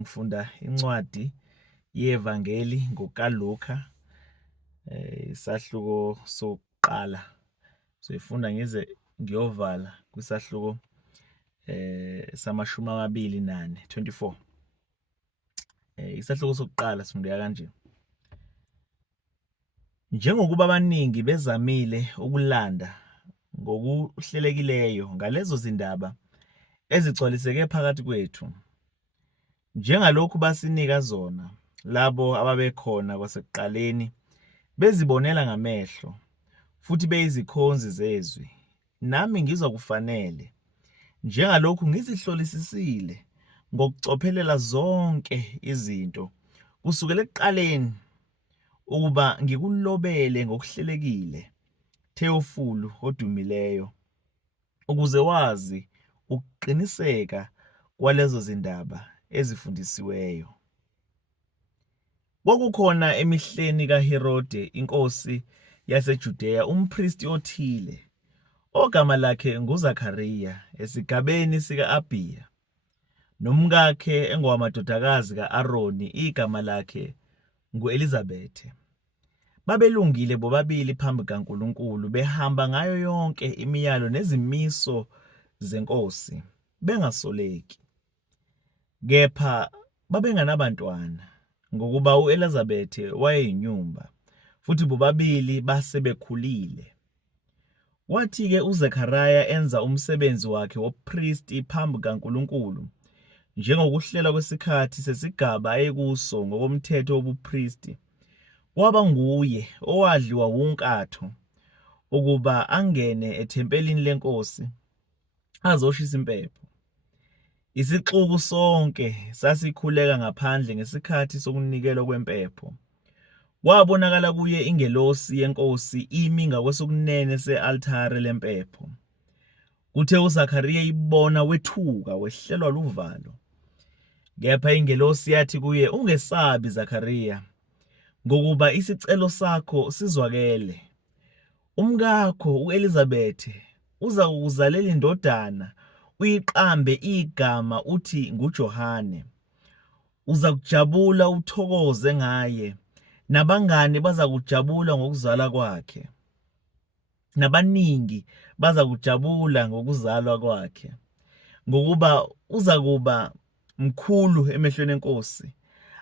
Ngifunda incwadi yevangeli ngokaLuka isahluko sokuqala. Soyifunda ngize ngiyovala kwisahluko sama-24. 24. Isahluko sokuqala sifundeka kanje. Njengokuba abaningi bezamile ukulanda ngokuhlelekileyo ngalezo zindaba ezigcwaliseke phakathi kwethu, njengalokhu basinika zona labo ababekhona kwasekuqaleni bezibonela ngamehlo futhi beyizikhonzi zezwi, nami ngizwa kufanele, njengalokhu ngizihlolisisile ngokucophelela zonke izinto kusukela ekuqaleni, ukuba ngikulobele ngokuhlelekile Theofulu odumileyo, ukuze wazi ukuqiniseka kwalezo zindaba ezifundisiweyo. Kwakukhona emihleni kaHerode inkosi yaseJudeya umpristi othile, ogama lakhe nguZakhariya, esigabeni sika-Abiya, nomkakhe engowamadodakazi ka-Aroni, igama lakhe ngu-Elizabethe. Babelungile bobabili phambi kaNkulunkulu, behamba ngayo yonke imiyalo nezimiso zenkosi, bengasoleki. Kepha babenganabantwana, ngokuba u-Elizabethe wayeyinyumba, futhi bobabili basebekhulile. Kwathi-ke uZakhariya enza umsebenzi wakhe wobupristi phambi kaNkulunkulu, njengokuhlela kwesikhathi sesigaba ayekuso ngokomthetho wobupristi. Waba nguye owadliwa wunkatho ukuba angene ethempelini lenkosi azoshisa impepho. Isixuku sonke sasikhuleka ngaphandle ngesikhathi sokunikelwa kwempepho. Kwabonakala kuye ingelosi yenkosi imi ngakwesokunene se-althare lempepho. Kuthe uZakhariya ibona wethuka, wehlelwa luvalo. Kepha ingelosi yathi kuye, "Ungesabi Zakhariya, ngokuba isicelo sakho sizwakele. Umkakho u-Elizabethe uza kukuzalela indodana, uyiqambe igama uthi nguJohane. Uza kujabula uthokoze ngaye, nabangane baza kujabula ngokuzalwa kwakhe, nabaningi baza kujabula ngokuzalwa kwakhe, ngokuba uza kuba mkhulu emehlweni enkosi.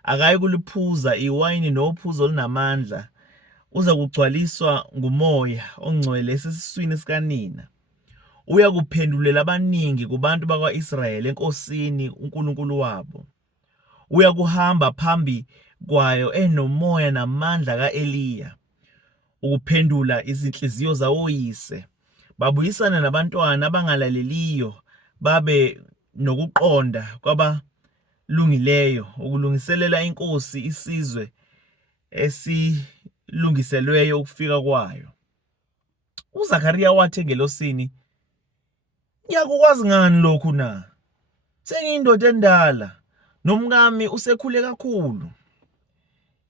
Akayi kuliphuza iwayini nophuzo olunamandla, uza kugcwaliswa nguMoya oNgcwele esesiswini sikanina. Uyakuphendulela abaningi kubantu bakwa-Israyeli enkosini uNkulunkulu wabo. Uyakuhamba phambi kwayo enomoya namandla ka-Eliya, ukuphendula izinhliziyo zawoyise, babuyisane nabantwana abangalaleliyo, babe nokuqonda kwabalungileyo, ukulungiselela inkosi isizwe esilungiselweyo ukufika kwayo." UZakhariya wathi engelosini, "Ngiyakukwazi ngani lokhu na? Sengiyindoda endala, nomkami usekhule kakhulu."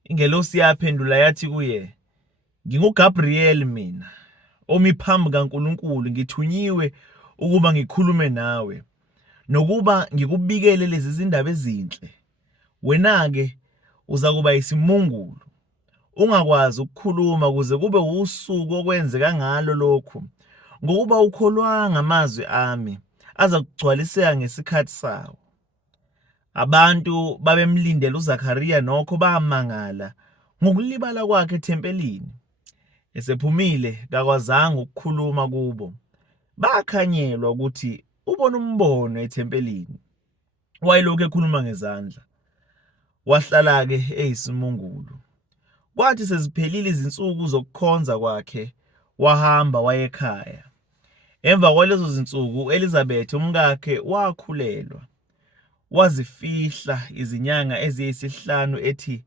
Ingelosi yaphendula yathi kuye, "NginguGabriyeli mina, omi phambi kaNkulunkulu, ngithunyiwe ukuba ngikhulume nawe, nokuba ngikubikele lezi zindaba ezinhle. Wena-ke uzakuba yisimungulu, ungakwazi ukukhuluma kuze kube usuku okwenzeka ngalo lokhu, ngokuba ukholwanga amazwi ami aza kugcwaliseka ngesikhathi sawo." Abantu babemlindele uZakhariya nokho bamangala ngokulibala kwakhe ethempelini. Esephumile kakwazanga ukukhuluma kubo. Bakhanyelwa ukuthi ubona umbono ethempelini. Wayelokhu ekhuluma ngezandla. Wahlala-ke eyisimungulu. Kwathi seziphelile izinsuku zokukhonza kwakhe, wahamba wayekhaya. Emva kwalezo zinsuku u-Elizabethe umkakhe wakhulelwa. Wazifihla izinyanga eziyisihlanu ethi,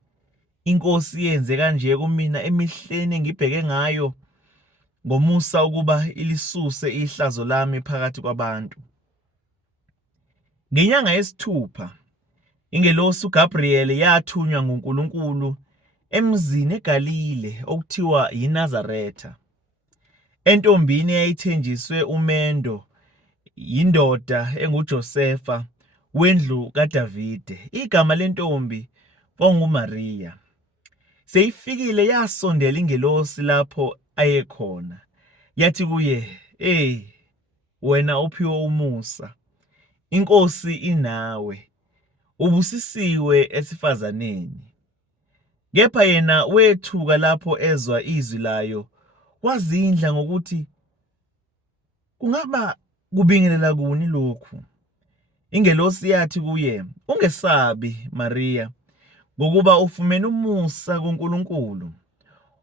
"Inkosi yenze kanje kumina emihleni engibheke ngayo ngomusa ukuba ilisuse ihlazo lami phakathi kwabantu." Ngenyanga yesithupha, ingelosi uGabriyeli yathunywa nguNkulunkulu emzini eGalile okuthiwa yiNazaretha, entombini eyayithenjiswe umendo yindoda enguJosefa wendlu kaDavide. Igama lentombi kwakunguMariya. Seyifikile yasondela ingelosi lapho ayekhona. Yathi kuye, wena uphiwe umusa, iNkosi inawe, ubusisiwe esifazaneni. Kepha yena wethuka lapho ezwa izwi layo, wazindla ngokuthi kungaba kubingelela kuni lokhu. Ingelosi yathi kuye, ungesabi Mariya, ngokuba ufumene umusa kuNkulunkulu.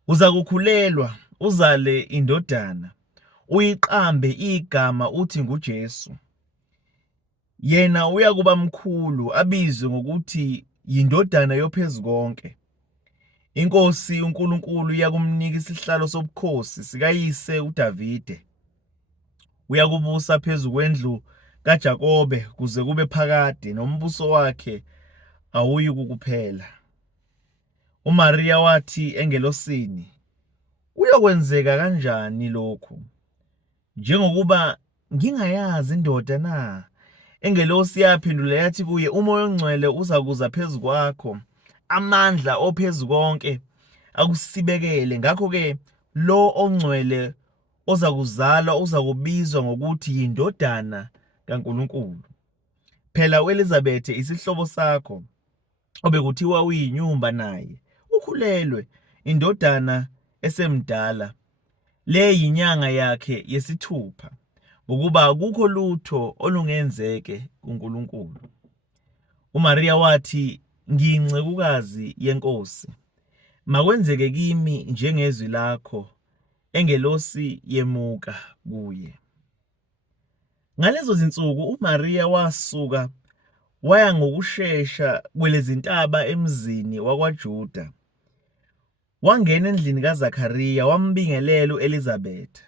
Uza kukhulelwa, uzale indodana, uyiqambe igama uthi nguJesu. Yena uyakuba mkhulu, abizwe ngokuthi yindodana yoPhezukonke. iNkosi uNkulunkulu iyakumnika isihlalo sobukhosi sikayise uDavide. Uyakubusa phezu kwendlu kaJakobe kuze kube phakade, nombuso wakhe awuyi kukuphela. UMariya wathi engelosini, kuyokwenzeka kanjani lokhu, njengokuba ngingayazi indoda na? Ingelosi yaphendula yathi kuye, uMoya oNgcwele uzakuza phezu kwakho, amandla oPhezukonke akusibekele. Ngakho-ke lo ongcwele ozakuzalwa uzakubizwa ngokuthi yindodana kaNkulunkulu. Phela u-Elizabethe isihlobo sakho, obekuthiwa uyinyumba, naye ukhulelwe indodana esemdala. Le yinyanga yakhe yesithupha, ngokuba akukho lutho olungenzeke kuNkulunkulu. UMariya wathi, ngiyincekukazi yeNkosi, makwenzeke kimi njengezwi lakho. Engelosi yemuka kuye. Ngalezo zinsuku uMariya wasuka waya ngokushesha kwelezintaba emzini wakwaJuda. Wangena endlini kaZakhariya wambingelela u-Elizabeth.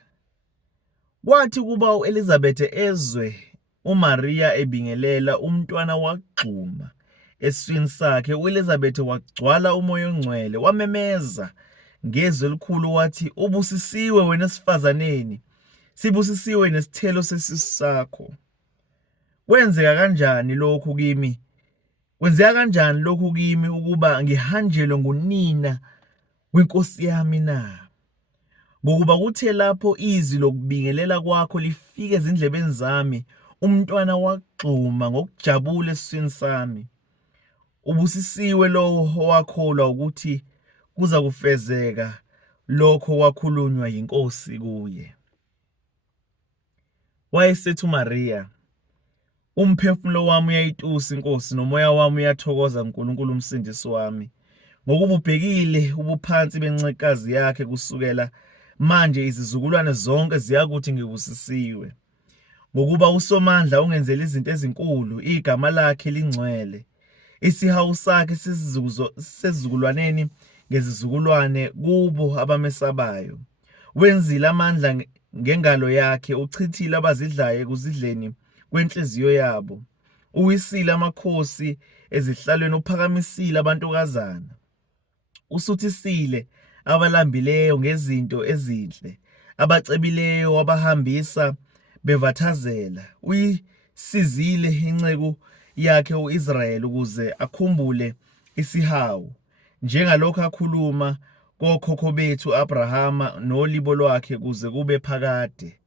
Kwathi kuba u-Elizabeth ezwe uMariya ebingelela, umntwana wagxuma esiswini sakhe. U-Elizabeth wagcwala uMoya oNgcwele, wamemeza ngezwi elikhulu wathi, ubusisiwe wena esifazaneni, sibusisiwe nesithelo sesisu sakho. Kwenzeka kanjani lokhu kimi ukuba ngihanjelwe ngunina wenkosi yami na? Ngokuba kuthe lapho izwi lokubingelela kwakho lifike ezindlebeni zami, umntwana wagxuma ngokujabula esiswini sami. Ubusisiwe lowo owakholwa ukuthi kuza kufezeka lokho kwakhulunywa yiNkosi kuye. Wayesethi uMariya, umphefumulo wami uyayitusa iNkosi, nomoya wami uyathokoza uNkulunkulu umsindisi wami, ngokuba ubhekile ubuphansi bencekazi yakhe. Kusukela manje izizukulwane zonke ziyakuthi ngibusisiwe, ngokuba uSomandla ungenzela izinto ezinkulu, igama lakhe lingcwele. Isihawu sakhe sesizukulwaneni ngezizukulwane kubo abamesabayo. Wenzile amandla ngengalo yakhe, uchithile abazidlayo ekuzidleni kwenhliziyo yabo. Uwisile amakhosi ezihlalweni, uphakamisile abantukazana. Usuthisile abalambileyo ngezinto ezinhle, abacebileyo wabahambisa bevathazela. Uyisizile inceku yakhe u-Israyeli ukuze akhumbule isihawu, njengalokhu akhuluma kokhokho bethu Abrahama nolibo lwakhe kuze kube phakade.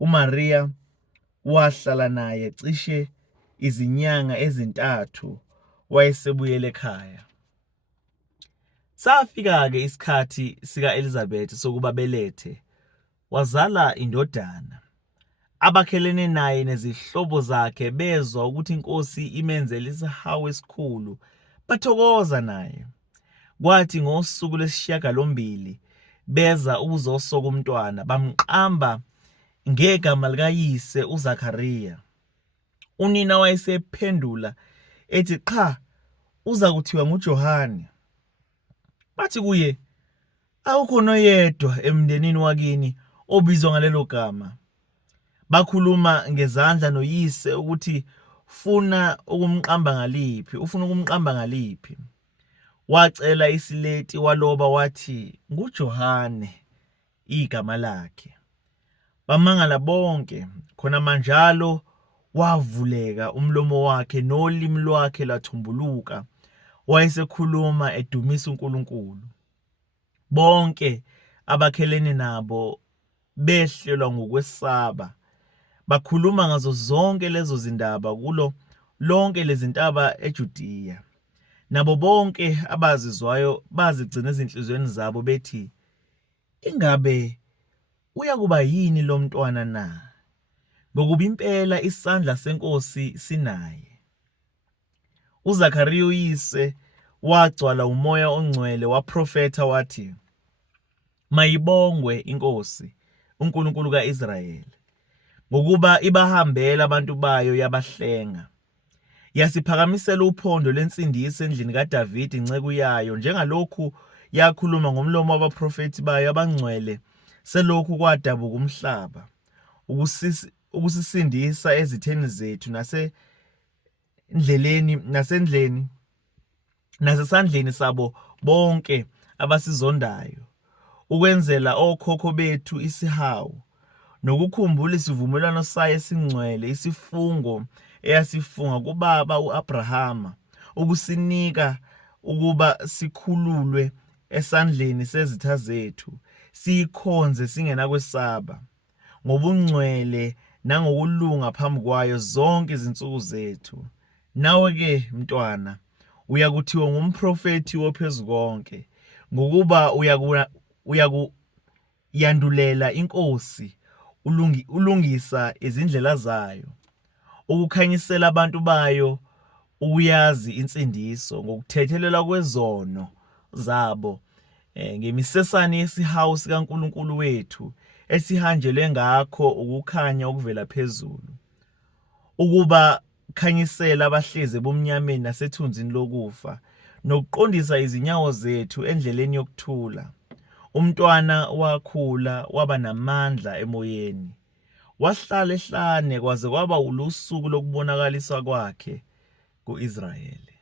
uMariya wahlala naye cishe izinyanga ezintathu, wayesebuyele ekhaya. Safika-ke isikhathi sika-Elizabeth sokuba belethe, wazala indodana. Abakhelene naye nezihlobo zakhe bezwa ukuthi iNkosi imenzele isihawu esikhulu, bathokoza naye. Kwathi ngosuku lwesishiyagalombili beza ukuzosoka umntwana, bamqamba ngegama likayise uZakhariya. Unina wayesephendula ethi, "Cha, uza kuthiwa nguJohane." Bathi kuye, "Awukho noyedwa emndenini wakini obizwa ngalelo gama." Bakhuluma ngezandla noyise ukuthi ufuna ukumqamba ngaliphi. Wacela isileti waloba wathi, "nguJohane igama lakhe." Bamangala bonke. Khona manjalo wavuleka umlomo wakhe nolimi lwakhe lwathumbuluka. Wayesekhuluma edumisa uNkulunkulu. Bonke abakhelene nabo behlelwa ngokwesaba. Bakhuluma ngazo zonke lezo zindaba kulo lonke lezintaba eJudiya. Nabo bonke abazizwayo bazigcina ezinhliziyweni zabo bethi, ingabe uyakuba yini lo mntwana na? Ngokuba impela isandla seNkosi sinaye. UZakhariya uyise wagcwala uMoya oNgcwele waprofetha wathi, mayibongwe iNkosi, uNkulunkulu ka-Israyeli, ngokuba ibahambela abantu bayo yabahlenga. Yasiphakamisela uphondo lwensindiso endlini kaDavida inceku yayo, njengalokhu yakhuluma ngomlomo wabaprofethi bayo abangcwele selokhu kwadabuka umhlaba, ukusisindisa ezitheni zethu nasesandleni sabo bonke abasizondayo, ukwenzela okhokho bethu isihawu, nokukhumbula isivumelwano sayo esingcwele, isifungo eyasifunga kubaba u-Abrahama, ukusinika ukuba sikhululwe esandleni sezitha zethu, siyikhonze singenakwesaba, ngobungcwele nangokulunga phambi kwayo zonke izinsuku zethu. Nawe-ke mntwana, uyakuthiwa ngumprofethi woPhezukonke, ngokuba uyakuyandulela iNkosi, ulungisa izindlela zayo, ukukhanyisela abantu bayo ukuyazi insindiso, ngokuthethelelwa kwezono zabo, ngemisesane yesihawu sikaNkulunkulu wethu, esihanjelwe ngakho ukukhanya okuvela phezulu, ukuba khanyisela abahlezi bomnyameni nasethunzini lokufa, nokuqondisa izinyawo zethu endleleni yokuthula. Umntwana wakhula waba namandla emoyeni, wahlala ehlane kwaze kwaba ulusuku lokubonakaliswa kwakhe ku-Israyeli.